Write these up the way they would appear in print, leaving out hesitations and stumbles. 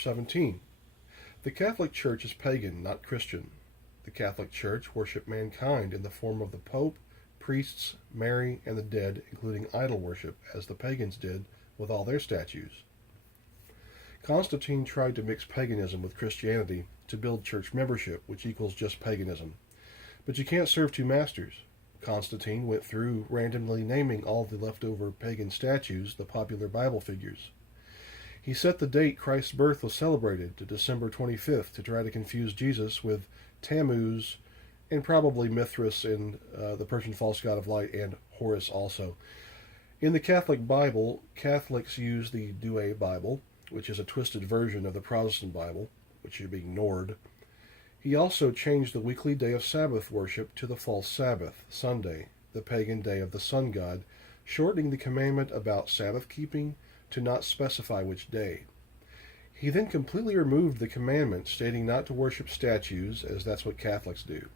17. The Catholic Church is pagan, not Christian. The Catholic Church worshiped mankind in the form of the Pope, priests, Mary, and the dead, including idol worship, as the pagans did with all their statues. Constantine tried to mix paganism with Christianity to build church membership, which equals just paganism. But you can't serve two masters. Constantine went through randomly naming all the leftover pagan statues the popular Bible figures. He set the date Christ's birth was celebrated to December 25th to try to confuse Jesus with Tammuz and probably Mithras and the Persian false god of light and Horus also. In the Catholic Bible, Catholics use the Douay Bible, which is a twisted version of the Protestant Bible, which should be ignored. He also changed the weekly day of Sabbath worship to the false Sabbath, Sunday, the pagan day of the sun god, shortening the commandment about Sabbath keeping to not specify which day. He then completely removed the commandment stating not to worship statues, as that's what Catholics do.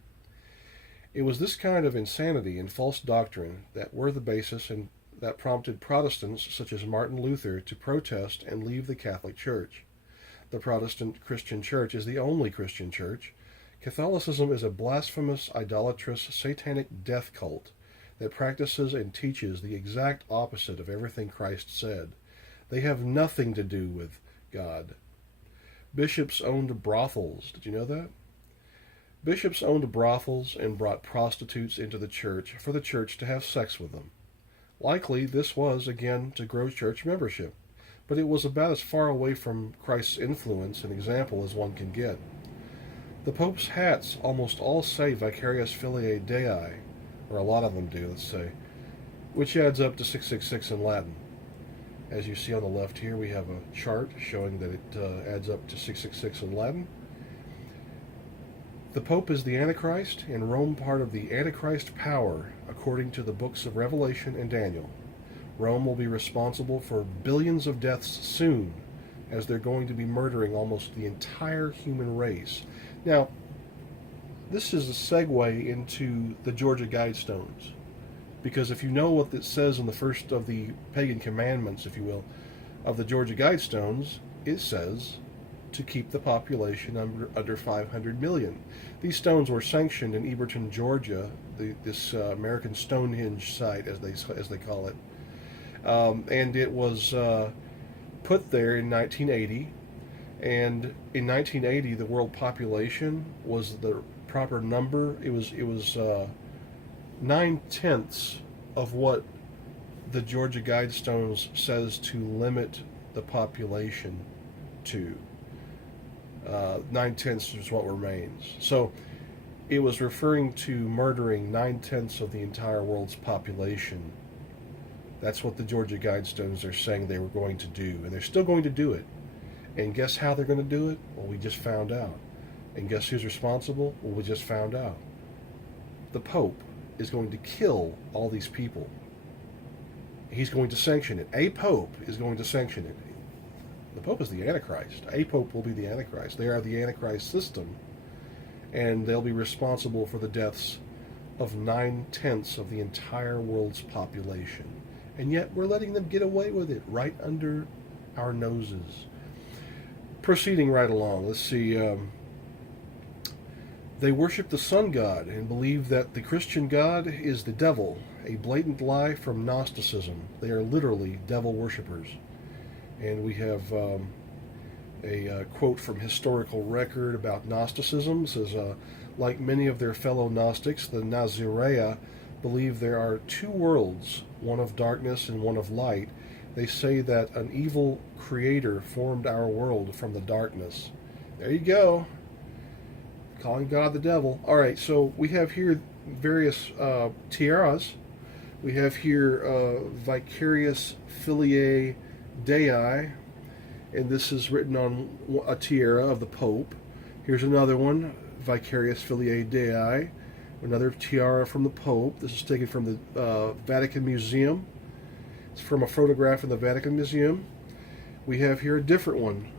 It was this kind of insanity and false doctrine that were the basis and that prompted Protestants such as Martin Luther to protest and leave the Catholic Church. The Protestant Christian Church is the only Christian church. Catholicism is a blasphemous, idolatrous, satanic death cult that practices and teaches the exact opposite of everything Christ said. They have nothing to do with God. Bishops owned brothels. Did you know that? Bishops owned brothels and brought prostitutes into the church for the church to have sex with them. Likely, this was, again, to grow church membership, but it was about as far away from Christ's influence and example as one can get. The Pope's hats almost all say Vicarius Filii Dei, or a lot of them do, let's say, which adds up to 666 in Latin. As you see on the left here, we have a chart showing that it adds up to 666 in Latin. The Pope is the Antichrist, and Rome part of the Antichrist power, according to the books of Revelation and Daniel. Rome will be responsible for billions of deaths soon, as they're going to be murdering almost the entire human race. Now, this is a segue into the Georgia Guidestones, because if you know what it says in the first of the pagan commandments, if you will, of the Georgia Guidestones, it says to keep the population under 500 million. These stones were sanctioned in Eberton, Georgia, this American Stonehenge site, as they call it, and it was put there in 1980. And in 1980, the world population was the proper number. It was 9/10 of what the Georgia Guidestones says to limit the population to. 9/10 is what remains. So it was referring to murdering 9/10 of the entire world's population. That's what the Georgia Guidestones are saying they were going to do, and they're still going to do it. And guess how they're going to do it? Well, we just found out. And guess who's responsible? Well, we just found out. The Pope is going to kill all these people. He's going to sanction it. A Pope is going to sanction it. The Pope is the Antichrist. A Pope will be the Antichrist. They are the Antichrist system, and they'll be responsible for the deaths of 9/10 of the entire world's population. And yet we're letting them get away with it right under our noses. Proceeding right along, let's see. They worship the sun god and believe that the Christian God is the devil, a blatant lie from Gnosticism. They are literally devil worshippers. And we have a quote from historical record about Gnosticism. It says, like many of their fellow Gnostics, the Nasuraiya believe there are two worlds, one of darkness and one of light. They say that an evil creator formed our world from the darkness. There you go. Calling God the devil. All right, so we have here various tiaras. We have here Vicarius Filii Dei, and this is written on a tiara of the Pope. Here's another one, Vicarius Filii Dei, another tiara from the Pope. This is taken from the Vatican Museum. It's from a photograph in the Vatican Museum. We have here a different one.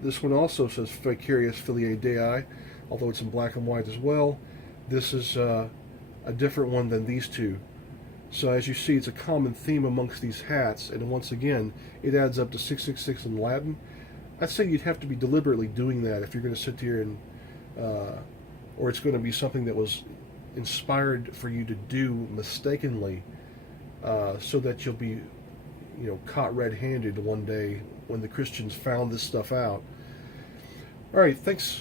This one also says Vicarius Filii Dei, although it's in black and white as well. This is a different one than these two. So as you see, it's a common theme amongst these hats, and once again, it adds up to 666 in Latin. I'd say you'd have to be deliberately doing that if you're going to sit here and, or it's going to be something that was inspired for you to do mistakenly, so that you'll be, caught red-handed one day when the Christians found this stuff out. All right, thanks